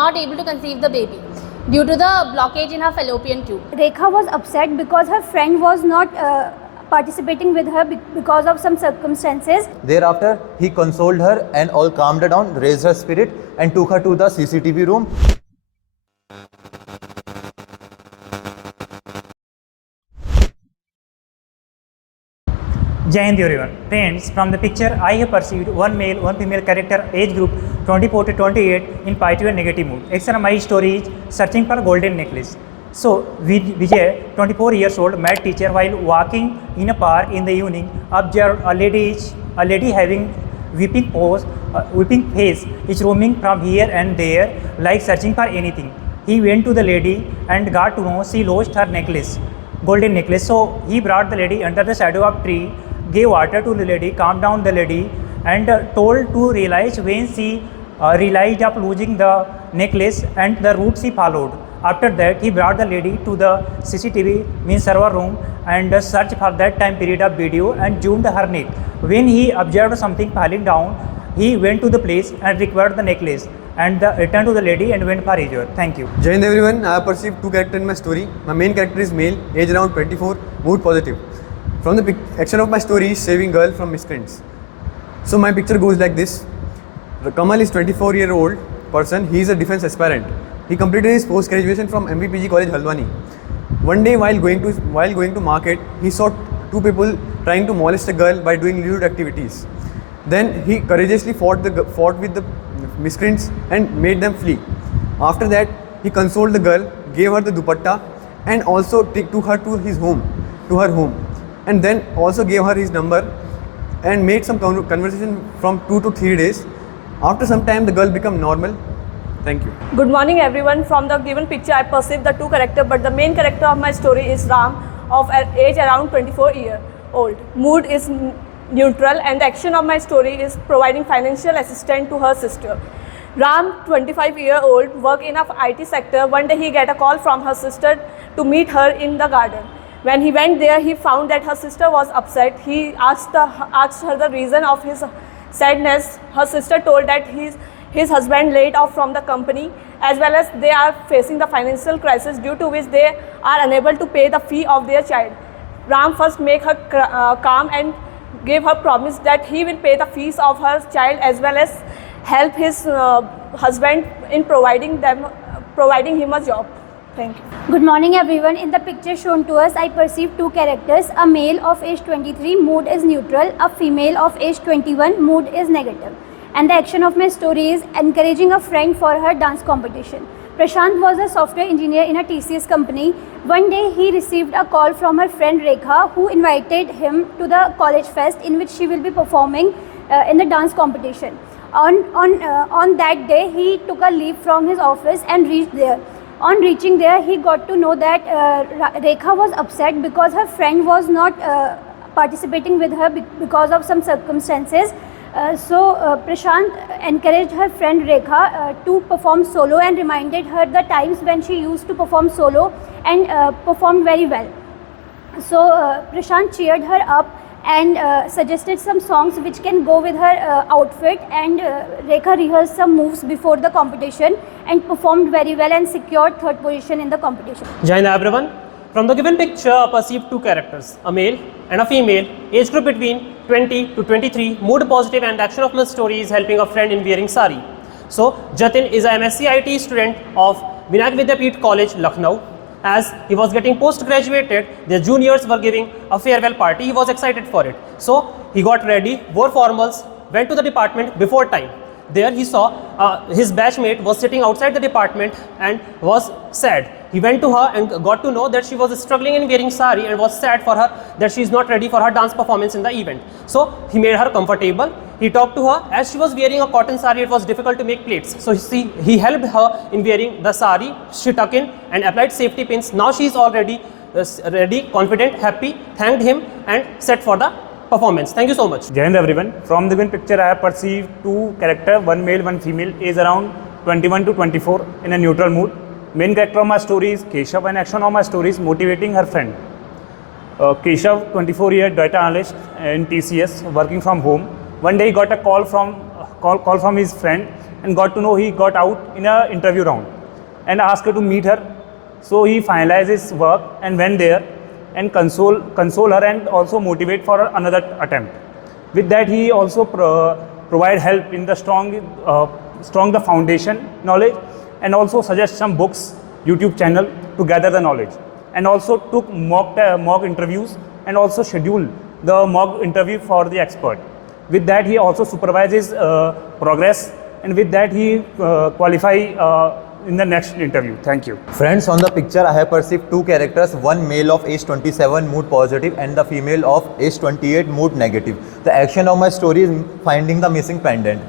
not able to conceive the baby due to the blockage in her fallopian tube. Rekha was upset because her friend was not participating with her because of some circumstances. Thereafter, he consoled her and all calmed her down, raised her spirit and took her to the CCTV room. Jai Hind everyone. Friends, from the picture I have perceived one male, one female character age group 24 to 28 in positive and negative mood. Actually, my story is searching for golden necklace. So, Vijay, 24 years old, math teacher, while walking in a park in the evening, observed a lady having weeping face is roaming from here and there like searching for anything. He went to the lady and got to know she lost her necklace, golden necklace. So, he brought the lady under the shadow of tree, gave water to the lady, calmed down the lady and told to realize when she realized of losing the necklace and the route she followed. After that, he brought the lady to the CCTV means server room and searched for that time period of video and zoomed her neck. When he observed something falling down, he went to the place and recovered the necklace and returned to the lady and went for his work. Thank you. Jai Hind everyone. I have perceived two characters in my story. My main character is male, age around 24, mood positive. From the action of my story is saving girl from miscreants. So my picture goes like this. Kamal is 24-year-old person. He is a defense aspirant. He completed his post-graduation from MVPG College, Halwani. One day while going to market, he saw two people trying to molest a girl by doing lewd activities. Then he courageously fought with the miscreants and made them flee. After that, he consoled the girl, gave her the dupatta and also took her to her home. And then also gave her his number and made some conversation from 2 to 3 days. After some time, the girl became normal. Thank you. Good morning everyone. From the given picture I perceive the two characters, but the main character of my story is Ram of age around 24 years old. Mood is neutral and the action of my story is providing financial assistance to her sister. Ram, 25-year-old, work in a IT sector. One day he get a call from her sister to meet her in the garden. When he went there, he found that her sister was upset. He asked her the reason of his sadness. Her sister told that his husband laid off from the company, as well as they are facing the financial crisis due to which they are unable to pay the fee of their child. Ram first make her calm and gave her promise that he will pay the fees of her child as well as help his husband in providing him a job. Thank you. Good morning everyone. In the picture shown to us, I perceive two characters. A male of age 23, mood is neutral. A female of age 21, mood is negative. And the action of my story is encouraging a friend for her dance competition. Prashant was a software engineer in a TCS company. One day he received a call from her friend Rekha, who invited him to the college fest in which she will be performing in the dance competition. On that day, he took a leave from his office and reached there. On reaching there, he got to know that Rekha was upset because her friend was not participating with her because of some circumstances. Prashant encouraged her friend Rekha to perform solo and reminded her the times when she used to perform solo and performed very well. So Prashant cheered her up and suggested some songs which can go with her outfit, and Rekha rehearsed some moves before the competition and performed very well and secured third position in the competition. Jai Hind everyone. From the given picture, I perceive two characters, a male and a female, age group between 20 to 23, mood positive, and the action of my story is helping a friend in wearing sari. So, Jatin is a MSc IT student of Vinayak Vidyapeeth College, Lucknow. As he was getting post-graduated, the juniors were giving a farewell party. He was excited for it. So, he got ready, wore formals, went to the department before time. There he saw his batchmate was sitting outside the department and was sad. He went to her and got to know that she was struggling in wearing sari and was sad for her that she is not ready for her dance performance in the event. So he made her comfortable. He talked to her. As she was wearing a cotton sari, it was difficult to make plaits. So he helped her in wearing the sari. She tucked in and applied safety pins. Now she is already ready, confident, happy, thanked him and set for the performance. Thank you so much. Jai Hind everyone. From the given picture, I have perceived two characters, one male, one female, age around 21 to 24 in a neutral mood. Main character of my story is Keshav, and action of my story is motivating her friend. Keshav, 24-year data analyst in TCS, working from home. One day he got a call from his friend and got to know he got out in an interview round and asked her to meet her. So he finalized his work and went there and console her and also motivate for another attempt. With that, he also provide help in the strong the foundation knowledge, and also suggest some books, YouTube channel to gather the knowledge, and also took mock interviews and also schedule the mock interview for the expert. With that, he also supervises progress, and with that he qualify in the next interview. Thank you. Friends, on the picture I have perceived two characters, one male of age 27 mood positive and the female of age 28 mood negative. The action of my story is finding the missing pendant.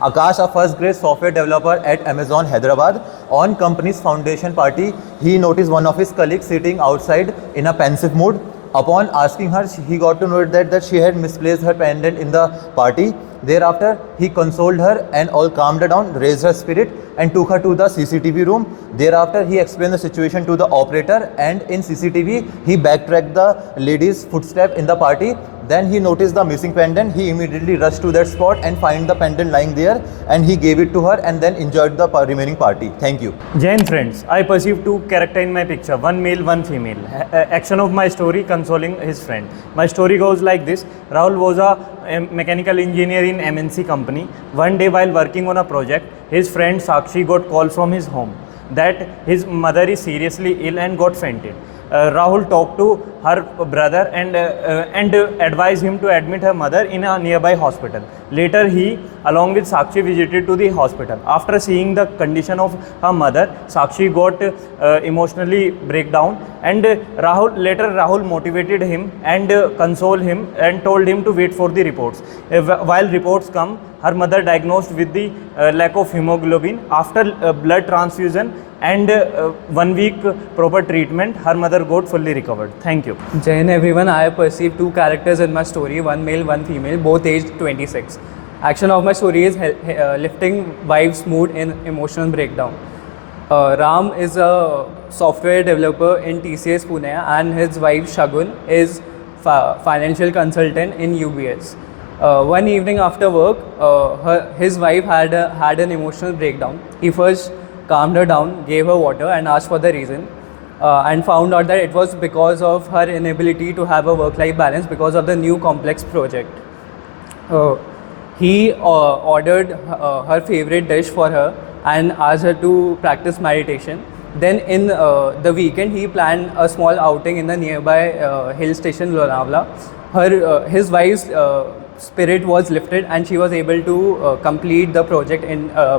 Akash, a first grade software developer at Amazon Hyderabad, on company's foundation party, he noticed one of his colleagues sitting outside in a pensive mood. Upon asking her, he got to know that she had misplaced her pendant in the party. Thereafter, he consoled her and all calmed her down, raised her spirit and took her to the CCTV room. Thereafter, he explained the situation to the operator, and in CCTV, he backtracked the lady's footstep in the party. Then he noticed the missing pendant. He immediately rushed to that spot and find the pendant lying there, and he gave it to her and then enjoyed the remaining party. Thank you. Jain friends, I perceive two characters in my picture, one male, one female. Action of my story, consoling his friend. My story goes like this. Rahul was a mechanical engineer in MNC company. One day while working on a project, his friend Sakshi got call from his home that his mother is seriously ill and got fainted. Rahul talked to her brother and advised him to admit her mother in a nearby hospital. Later, he, along with Sakshi, visited to the hospital. After seeing the condition of her mother, Sakshi got emotionally breakdown, and Rahul motivated him and consoled him and told him to wait for the reports. While reports come, her mother diagnosed with the lack of hemoglobin. After blood transfusion and 1 week proper treatment, her mother got fully recovered. Thank you. Jain everyone, I have perceived two characters in my story, one male, one female, both aged 26. Action of my story is lifting wife's mood in emotional breakdown. Ram is a software developer in TCS Pune, and his wife Shagun is financial consultant in UBS. One evening after work, his wife had an emotional breakdown. He first calmed her down, gave her water and asked for the reason, and found out that it was because of her inability to have a work-life balance because of the new complex project. He ordered her favorite dish for her and asked her to practice meditation. Then in the weekend, he planned a small outing in the nearby hill station Lonavala. His wife's spirit was lifted and she was able to complete the project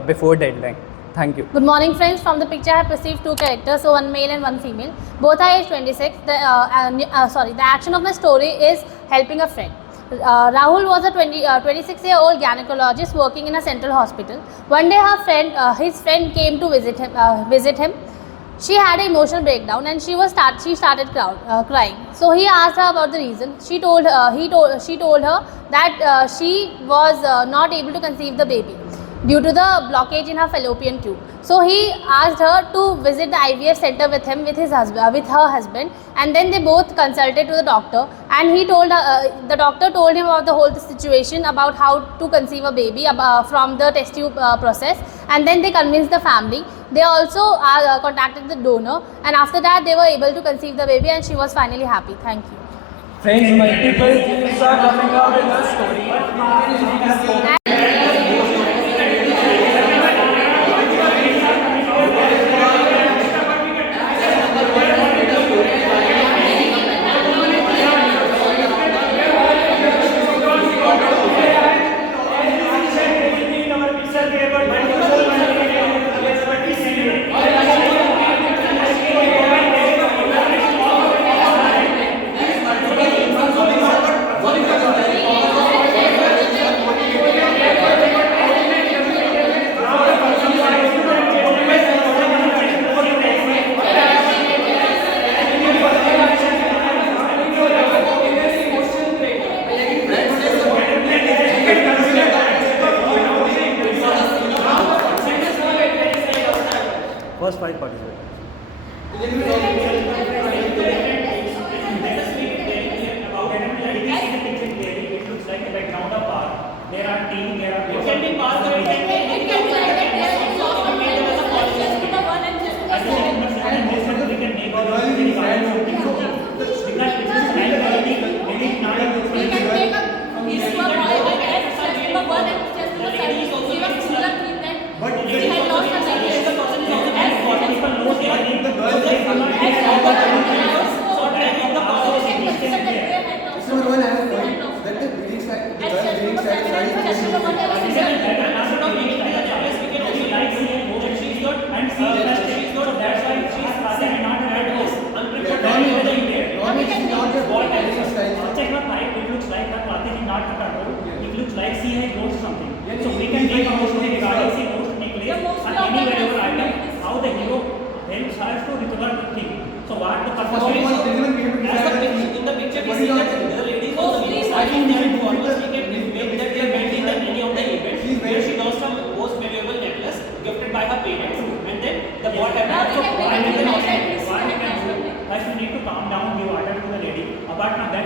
before deadline. Thank you. Good morning, friends. From the picture, I have perceived two characters, so one male and one female. Both are age 26. The action of my story is helping a friend. Rahul was a 26-year-old gynecologist working in a central hospital. One day, his friend came to visit him. She had an emotional breakdown and she started crying. So he asked her about the reason. She told her that she was not able to conceive the baby due to the blockage in her fallopian tube. So he asked her to visit the IVF center with her husband, and then they both consulted to the doctor, and the doctor told him about the whole situation, about how to conceive a baby from the test tube process, and then they convinced the family. They also contacted the donor, and after that they were able to conceive the baby, and she was finally happy. Thank you. Friends, multiple themes are coming out in the story. not her control. It looks like she has lost something. So we can make a story regarding she lost necklace or any valuable item, how the hero helps her to recover the thing. So what the purpose is? In the picture we see that the lady is on the winning side and they are informers. We can make that they are met in any of the events where she lost some most valuable necklace gifted by her parents, and then the boy happens. So why we can do? First we need to calm down, give order to the lady. Apart from that,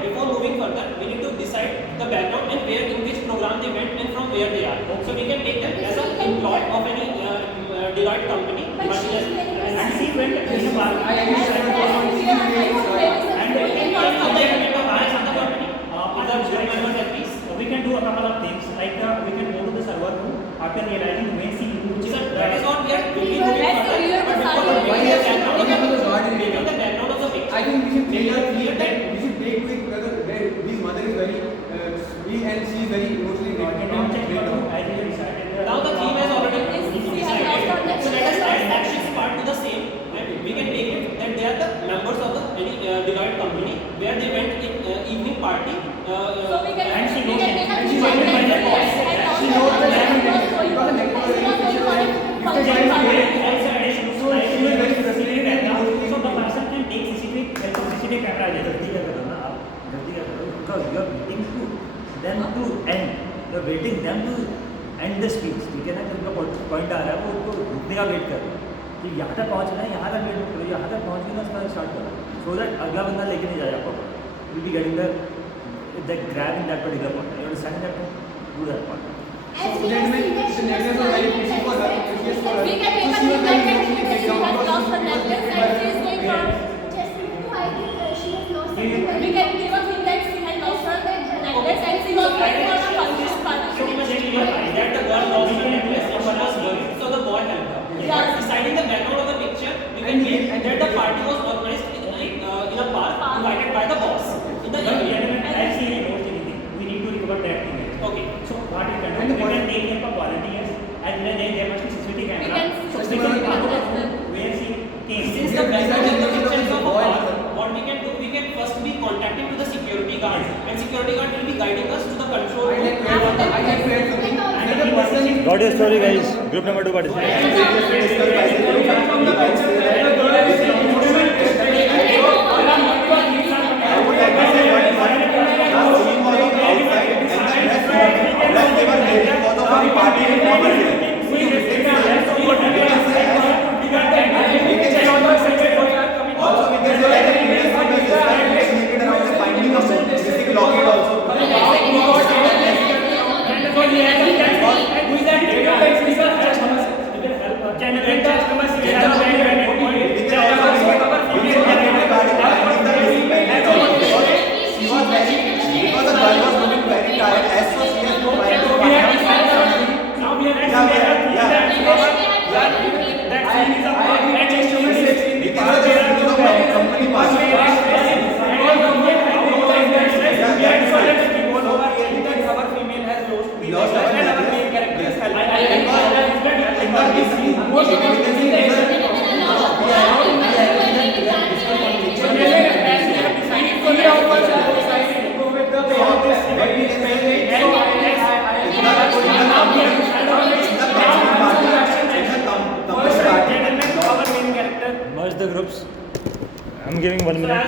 Before moving further, we need to decide the background and where in which program they went and from where they are. So we can take them as an employee of any Deloitte company. and she went in a bar. And We can do a couple of things, like we can go to the server room after realizing when she that is what we are doing the background of the picture. I think we should clear that we should take quick whether his mother is very weak and she is very emotionally breakdown. Now the theme has already been decided. So let us add actions part to the same. We can take it that they are the members of the any Deloitte company where they went in evening party. and she knows make a and she went by the boss. She knows the So the person can take CCTV camera. गलती क्या करो ना आप, गलती क्या करो, because you are waiting to them to end, you are waiting them to end the speech, ठीक है ना, कि उनका पॉइंट आ रहा है वो उनको रुकने का वेट करो, कि यहाँ तक पहुँचना है, यहाँ तक वेट करो, यहाँ तक पहुँच के ना उसका स्टार्ट करो, so that अगला बंदा लेके नहीं जाएगा आपको, you will be getting the grab in that particular point, you understand that point, do that part. So gentlemen, the necklace was very precious for her. We can make a thing like that she has lost her necklace and she is going for. We can give a thing that she has lost her necklace and she was going for a function party. That the girl lost her necklace and she was worried, so the boy helped her. Yeah. Deciding the background of the picture, we can make that the party was organized in a park invited by the boss. In the evening. As she knows anything, we need to recover that thing. Okay. So what we can do, we can take help of volunteers, and then there must be CCTV camera. So we can where she came. Since the background of the picture is of a park, what we can do, we can first be contacting to the security guard, and security guard will be guiding us to the control room. I like to add something. Another person. Got your story, guys. Group number 2 participants. Merge the groups. I'm giving 1 minute.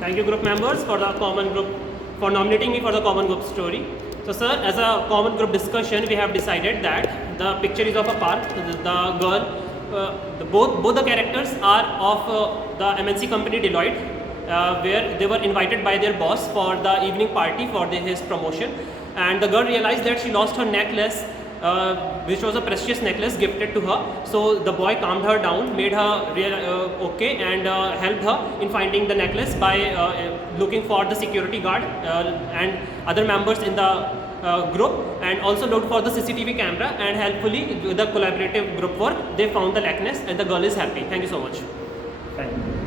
Thank you, group members, for the common group, for nominating me for the common group story. So, sir, as a common group discussion, we have decided that the picture is of a park. The girl, both the characters are of the MNC company Deloitte. where they were invited by their boss for the evening party for his promotion, and the girl realized that she lost her necklace, which was a precious necklace gifted to her. So the boy calmed her down, made her okay, and helped her in finding the necklace by looking for the security guard and other members in the group, and also looked for the CCTV camera, and helpfully with the collaborative group work they found the necklace, and the girl is happy. Thank you so much. Thank you.